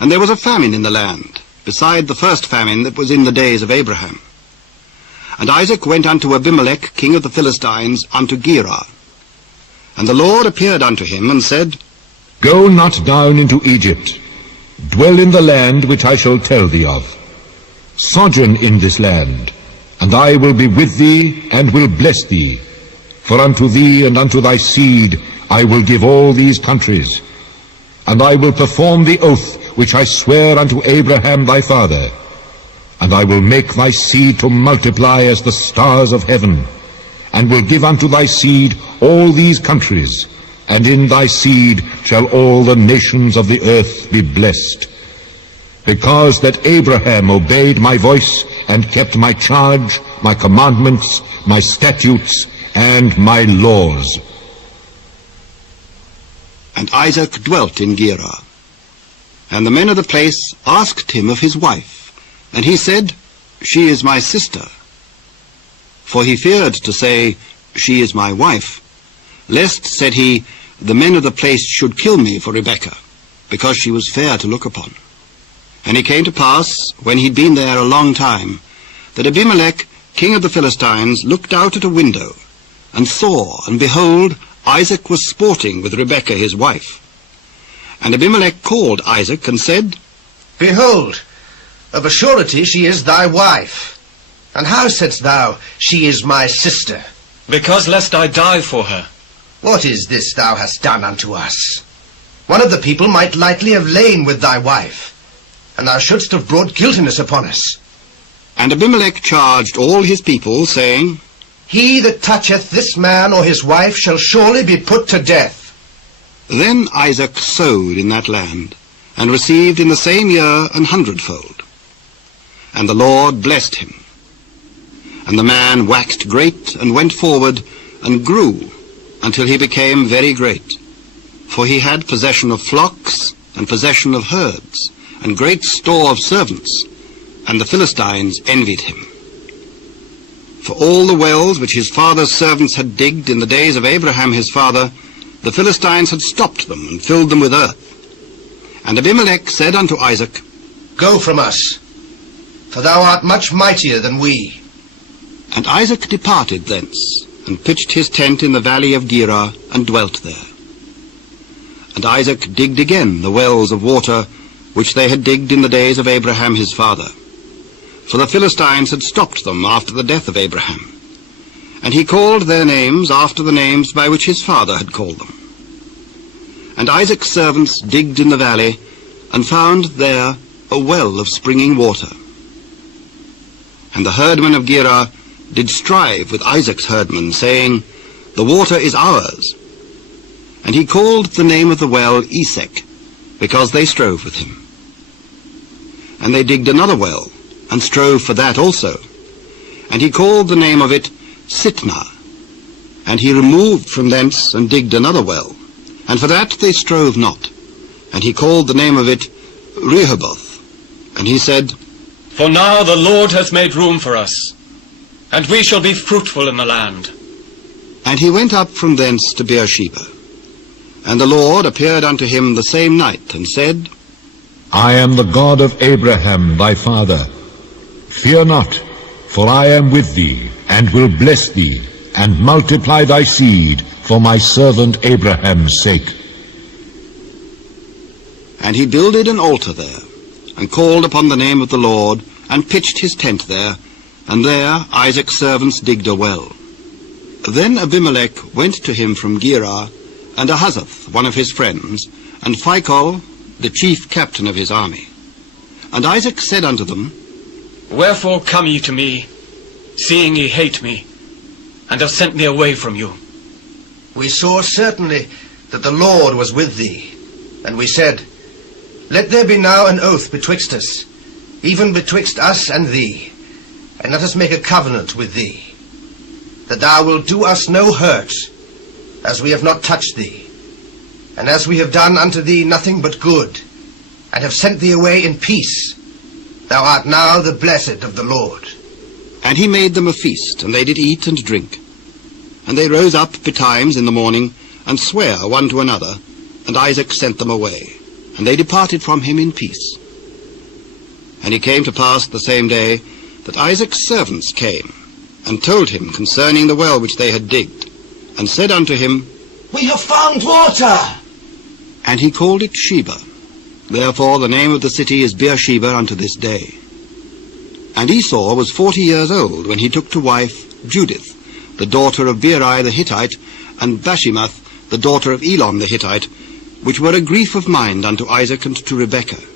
And there was a famine in the land, beside the first famine that was in the days of Abraham. And Isaac went unto Abimelech, king of the Philistines, unto Gerar. And the Lord appeared unto him, and said, Go not down into Egypt. Dwell in the land which I shall tell thee of. Sojourn in this land, and I will be with thee, and will bless thee. For unto thee and unto thy seed I will give all these countries. And I will perform the oath which I sware unto Abraham thy father. And I will make thy seed to multiply as the stars of heaven, and will give unto thy seed all these countries, and in thy seed shall all the nations of the earth be blessed. Because that Abraham obeyed my voice, and kept my charge, my commandments, my statutes, and my laws. And Isaac dwelt in Gerar. And the men of the place asked him of his wife, and he said, She is my sister. For he feared to say, She is my wife, lest, said he, the men of the place should kill me for Rebekah, because she was fair to look upon. And it came to pass, when he'd been there a long time, that Abimelech, king of the Philistines, looked out at a window, and saw, and behold, Isaac was sporting with Rebekah his wife. And Abimelech called Isaac, and said, Behold, of a surety she is thy wife. And how saidst thou, She is my sister? Because lest I die for her. What is this thou hast done unto us? One of the people might lightly have lain with thy wife, and thou shouldst have brought guiltiness upon us. And Abimelech charged all his people, saying, He that toucheth this man or his wife shall surely be put to death. Then Isaac sowed in that land, and received in the same year 100-fold. And the Lord blessed him. And the man waxed great, and went forward, and grew, until he became very great. For he had possession of flocks, and possession of herds, and great store of servants, and the Philistines envied him. For all the wells which his father's servants had digged in the days of Abraham his father, the Philistines had stopped them, and filled them with earth. And Abimelech said unto Isaac, Go from us, for thou art much mightier than we. And Isaac departed thence, and pitched his tent in the valley of Gerar, and dwelt there. And Isaac digged again the wells of water, which they had digged in the days of Abraham his father. For the Philistines had stopped them after the death of Abraham. And he called their names after the names by which his father had called them. And Isaac's servants digged in the valley, and found there a well of springing water. And the herdmen of Gerar did strive with Isaac's herdmen, saying, The water is ours. And he called the name of the well Esek, because they strove with him. And they digged another well, and strove for that also. And he called the name of it Sitnah. And he removed from thence, and digged another well, and for that they strove not. And he called the name of it Rehoboth. And he said, For now the Lord hath made room for us, and we shall be fruitful in the land. And he went up from thence to Beersheba. And the Lord appeared unto him the same night, and said, I am the God of Abraham thy father. Fear not, for I am with thee, and will bless thee, and multiply thy seed for my servant Abraham's sake. And he builded an altar there, and called upon the name of the Lord, and pitched his tent there, and there Isaac's servants digged a well. Then Abimelech went to him from Gerar, and Ahuzzath, one of his friends, and Phicol, the chief captain of his army. And Isaac said unto them, Wherefore come ye to me, seeing ye hate me, and have sent me away from you? We saw certainly that the Lord was with thee, and we said, Let there be now an oath betwixt us, even betwixt us and thee, and let us make a covenant with thee, that thou wilt do us no hurt, as we have not touched thee, and as we have done unto thee nothing but good, and have sent thee away in peace. Thou art now the blessed of the Lord. And he made them a feast, and they did eat and drink. And they rose up betimes in the morning, and sware one to another, and Isaac sent them away. And they departed from him in peace. And it came to pass the same day that Isaac's servants came, and told him concerning the well which they had digged, and said unto him, We have found water. And he called it Sheba. Therefore the name of the city is Beersheba unto this day. And Esau was 40 years old when he took to wife Judith, the daughter of Beeri the Hittite, and Bashemoth, the daughter of Elon the Hittite, which were a grief of mind unto Isaac and to Rebekah.